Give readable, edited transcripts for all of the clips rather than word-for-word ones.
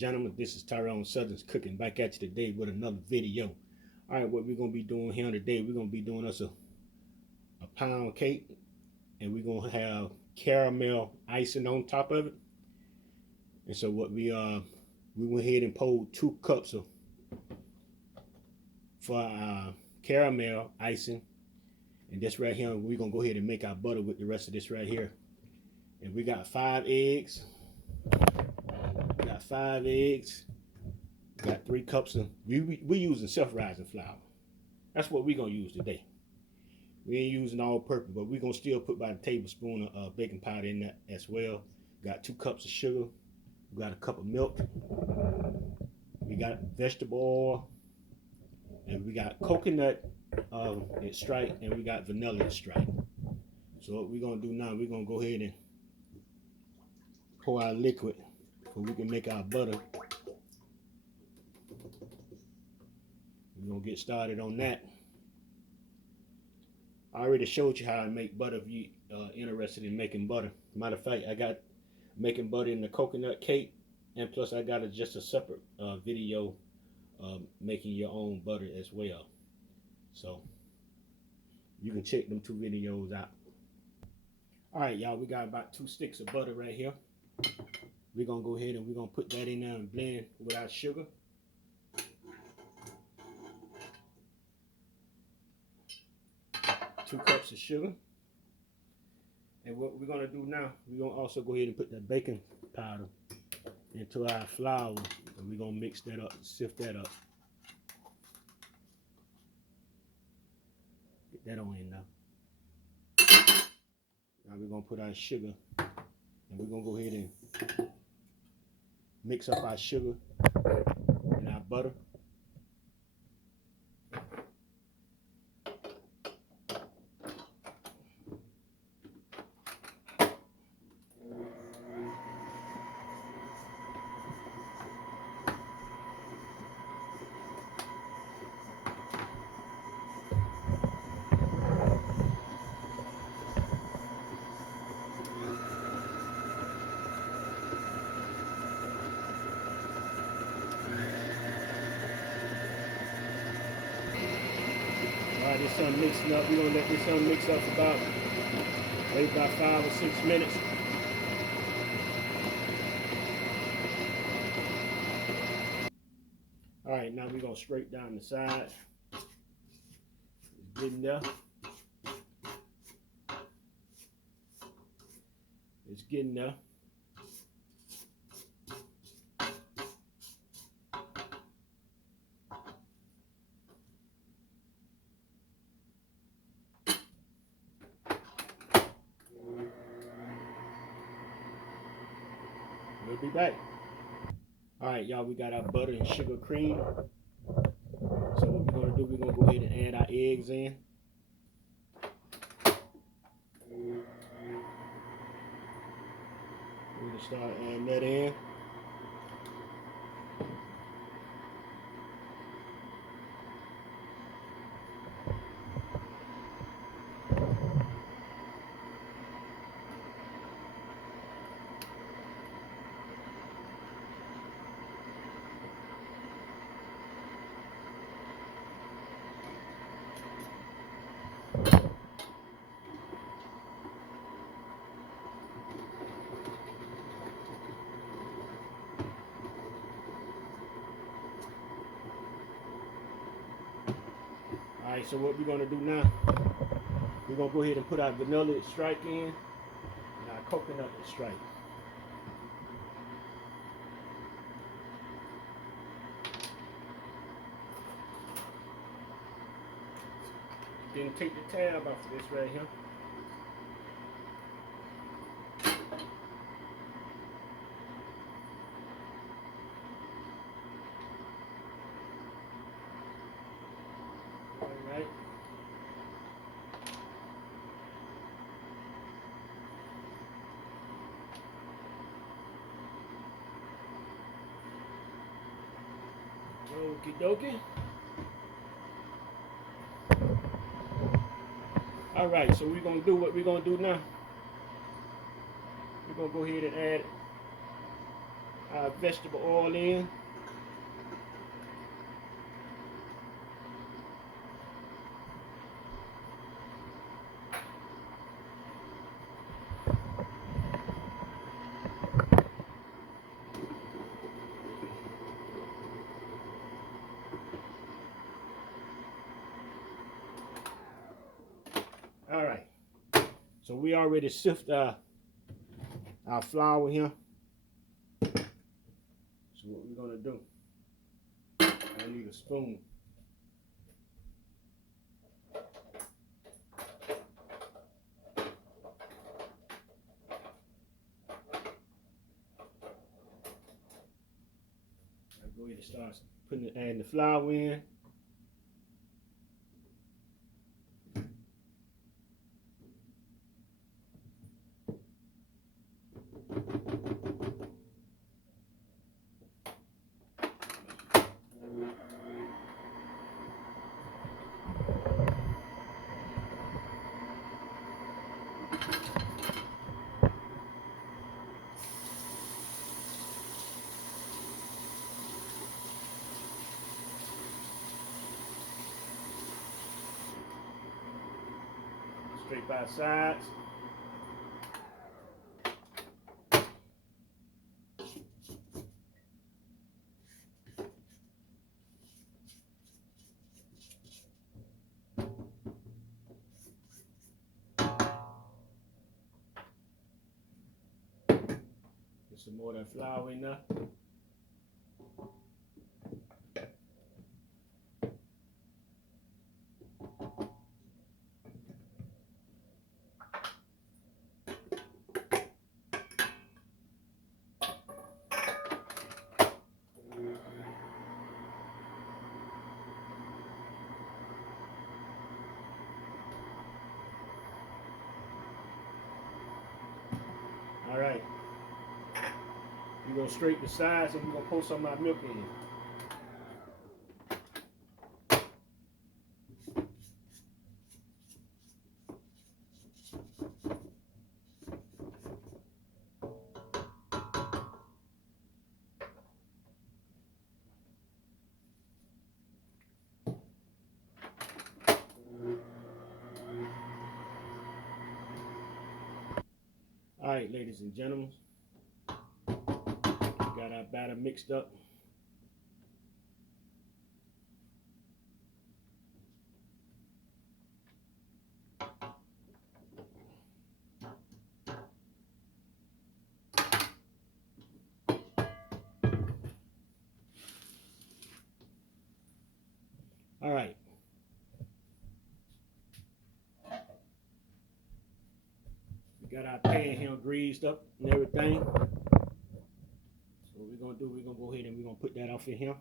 gentlemen, this is Tyron'e Southern's Cooking, back at you today with another video. Alright, what we're going to be doing here today, we're going to be doing us a pound cake, and we're going to have caramel icing on top of it. And so what we went ahead and poured 2 cups of for our caramel icing. And this right here, we're going to go ahead and make our butter with the rest of this right here. And we got 5 eggs. We got 5 eggs. We got 3 cups of, we using self-rising flour. That's what we're going to use today. We ain't using all purpose, but we're going to still put about a tablespoon of baking powder in that as well. Got 2 cups of sugar. We got a cup of milk. We got vegetable oil. And we got coconut extract, and we got vanilla extract. So what we're going to do now, we're going to go ahead and pour our liquid so we can make our butter. We're going to get started on that. I already showed you how I make butter if you interested in making butter. Matter of fact, I got making butter in the coconut cake, and plus I got just a separate video making your own butter as well. So you can check them 2 videos out. Alright, y'all, we got about 2 sticks of butter right here. We're going to go ahead and we're going to put that in there and blend with our sugar. Two cups of sugar. And what we're going to do now, we're going to also go ahead and put that baking powder into our flour. And we're going to mix that up, sift that up. Get that on in now. Now we're going to put our sugar, and we're going to go ahead and mix up our sugar and our butter. Alright, this sun mixing up. We're going to let this sun mix up for maybe about 5 or 6 minutes. Alright, now we're going to scrape down the sides. It's getting there. It's getting there. We'll be back. Alright, y'all, we got our butter and sugar cream. So what we're going to do, we're going to go ahead and add our eggs in. We're going to start adding that in. Alright, so what we're going to do now, we're going to go ahead and put our vanilla extract in and our coconut extract. Then take the tab off of this right here. Alright. Okie dokie. Alright, so we're going to do what we're going to do now. We're going to go ahead and add our vegetable oil in. All right, so we already sift our flour here. So what we're gonna do, I need a spoon. I'll go ahead and start adding the flour in. Straight by sides. Get some more of that flour in there. All right. We're gonna straighten the sides and we're gonna pour some of our milk in. All right, ladies and gentlemen, we got our batter mixed up. All right. We got our pan here greased up and everything. So what we're gonna do, we're gonna go ahead and we're gonna put that off in here.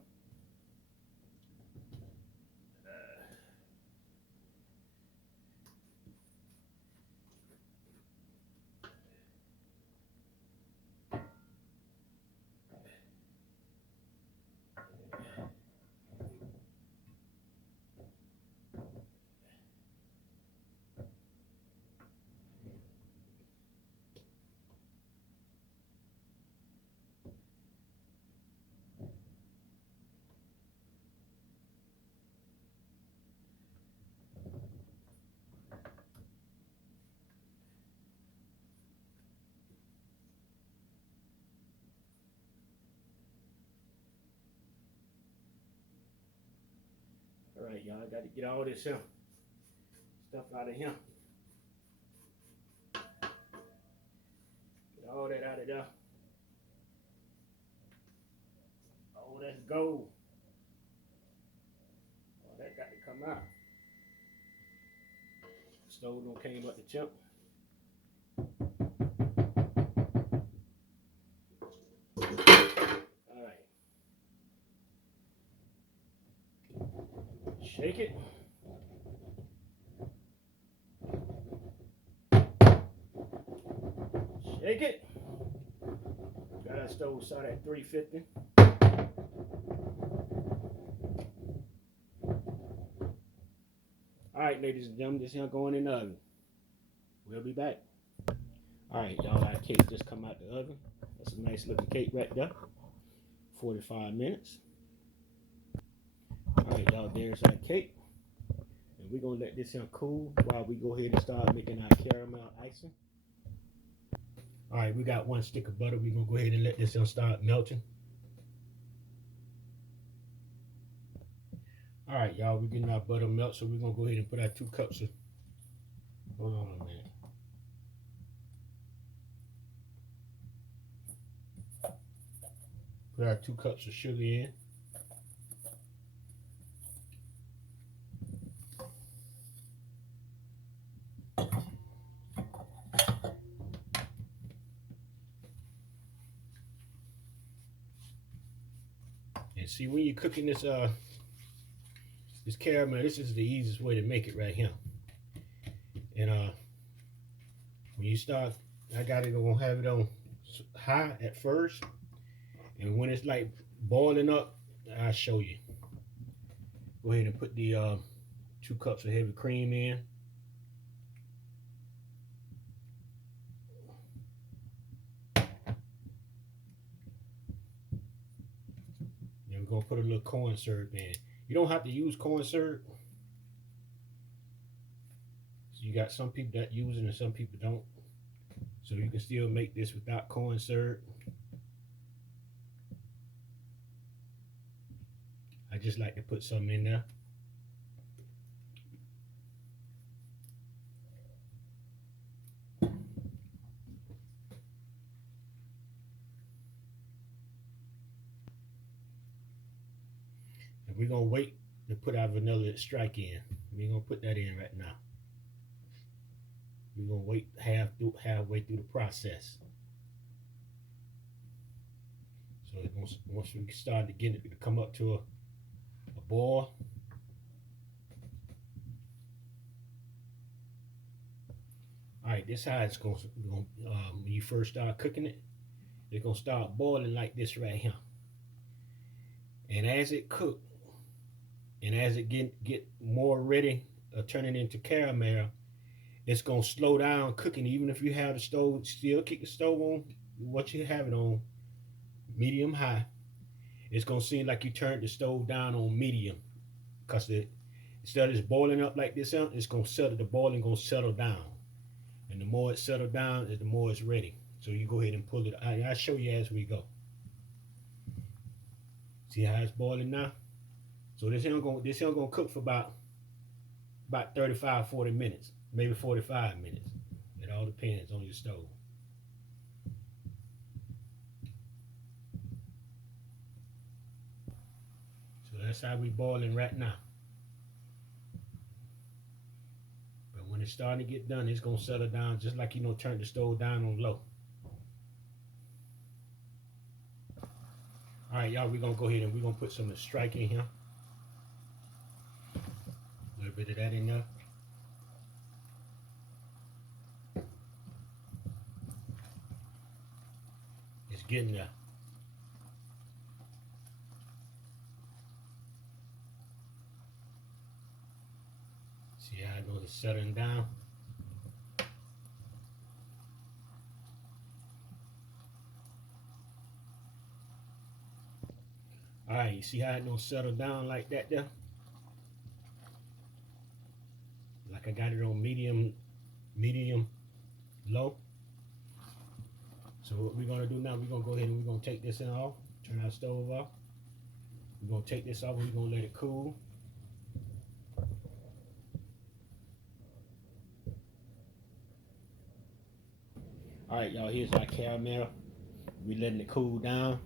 All right, y'all, got to get all this stuff out of here. Get all that out of there. Oh, that's gold. Oh, that got to come out. The stove done came up the chimp. All right. Shake it. Shake it. Got our stove set at 350. All right, ladies and gentlemen, this here going in the oven. We'll be back. All right, y'all, our cake just come out the oven. That's a nice looking cake right there. 45 minutes. All right, y'all, there's our cake. And we're going to let this here cool while we go ahead and start making our caramel icing. All right, we got 1 stick of butter. We're going to go ahead and let this here start melting. All right, y'all, we're getting our butter melt, so we're going to go ahead and put our 2 cups of, hold on a minute. Put our 2 cups of sugar in. And see, when you're cooking this this caramel, this is the easiest way to make it right here. And when you start, I got it, gonna have it on high at first, and when it's like boiling up, I'll show you. Go ahead and put the 2 cups of heavy cream in. Then we're gonna put a little corn syrup in. You don't have to use corn syrup. So you got some people that use it and some people don't. So you can still make this without corn syrup. I just like to put some in there. And we're gonna wait to put our vanilla extract in. We're gonna put that in right now. We're gonna wait halfway through the process. So once we start to get it to come up to a boil, all right, this is how it's going when you first start cooking it, it's gonna start boiling like this right here. And as it cooks, and as it get more ready, turning into caramel, it's gonna slow down cooking. Even if you have the stove, still keep the stove on what you have it on, medium high. It's gonna seem like you turned the stove down on medium, because instead of it's boiling up like this, it's gonna settle. The boiling gonna settle down, and the more it settles down, the more it's ready. So you go ahead and pull it. I'll show you as we go. See how it's boiling now? So this here gonna cook for about 35, 40 minutes, maybe 45 minutes. It all depends on your stove. So that's how we boiling right now. But when it's starting to get done, it's gonna settle down just like turn the stove down on low. All right, y'all, we're gonna go ahead and we're gonna put some of the strike in here. A little bit of that in there. It's getting there. See how I know it's settling down? All right, you see how it don't settle down like that there? Like I got it on medium, low. So what we're gonna do now, we're gonna go ahead and we're gonna take this off, turn our stove off. We're gonna take this off, we're gonna let it cool. All right, y'all, here's our caramel. We're letting it cool down.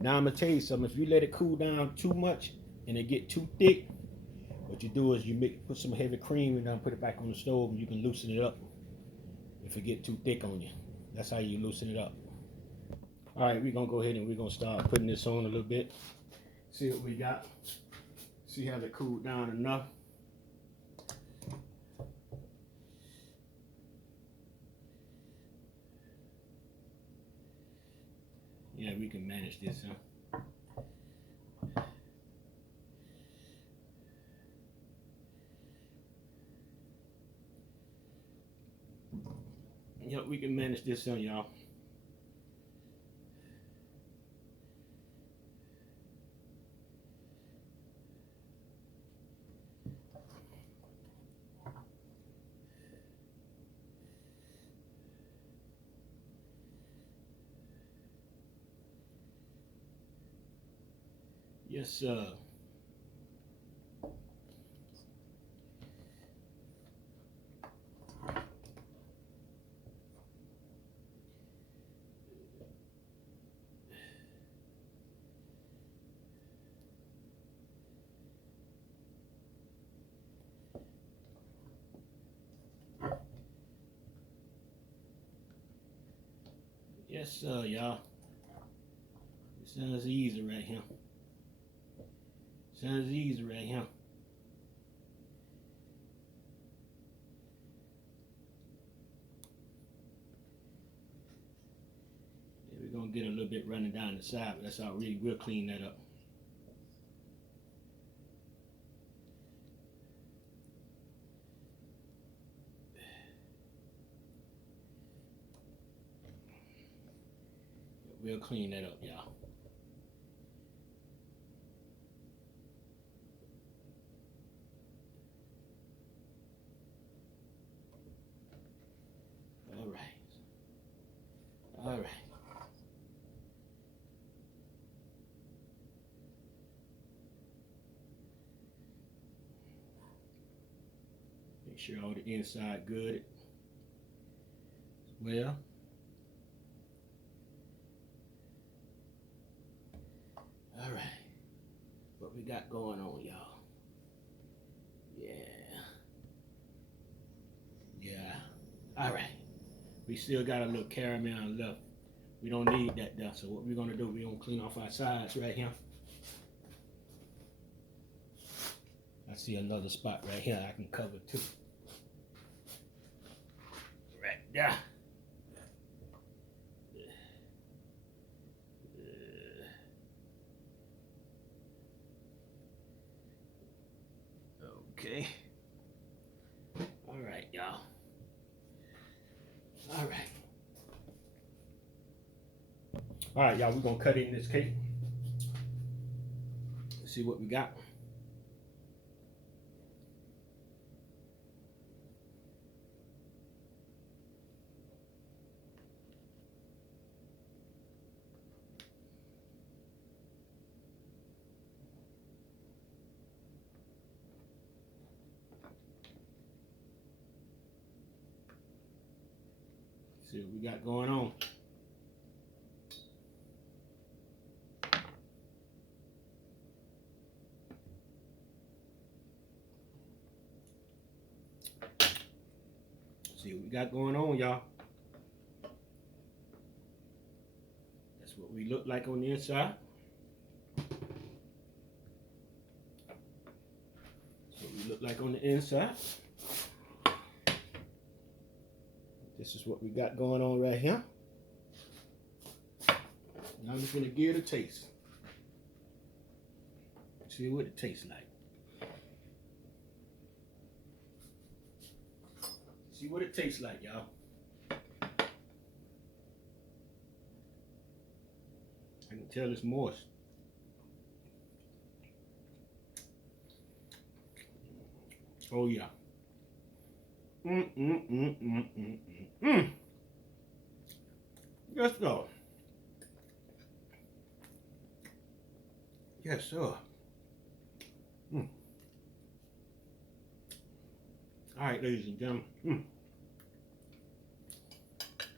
Now I'm gonna tell you something. If you let it cool down too much and it get too thick, what you do is you put some heavy cream and then put it back on the stove, and you can loosen it up if it get too thick on you. That's how you loosen it up. All right, we're gonna go ahead and we're gonna start putting this on a little bit. See what we got. See how it cooled down enough. Yeah, we can manage this, huh? Yep, we can manage this, y'all. Yes, sir. Yes, sir, y'all. It sounds easy right here. Sounds easy right here. Yeah, we're gonna get a little bit running down the side, but that's all. We'll clean that up. We'll clean that up, y'all. All right. All right. Make sure all the inside good as well. All right. What we got going on, y'all? Yeah. Yeah. All right. We still got a little caramel left. We don't need that though. So what we're gonna do, we're gonna clean off our sides right here. I see another spot right here I can cover too. Right there. Okay. All right, y'all. All right. All right, y'all. We're gonna cut in this cake. Let's see what we got. See what we got going on. See what we got going on, y'all. That's what we look like on the inside. That's what we look like on the inside. This is what we got going on right here. Now I'm just gonna give it a taste. See what it tastes like. See what it tastes like, y'all. I can tell it's moist. Oh yeah. Yes, sir. Yes, sir. All right, ladies and gentlemen.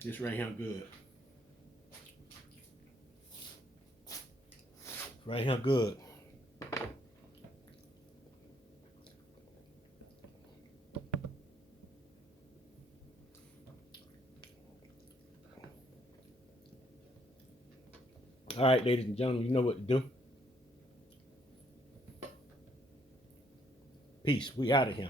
This right here good. Right here good. All right, ladies and gentlemen, you know what to do. Peace. We out of here.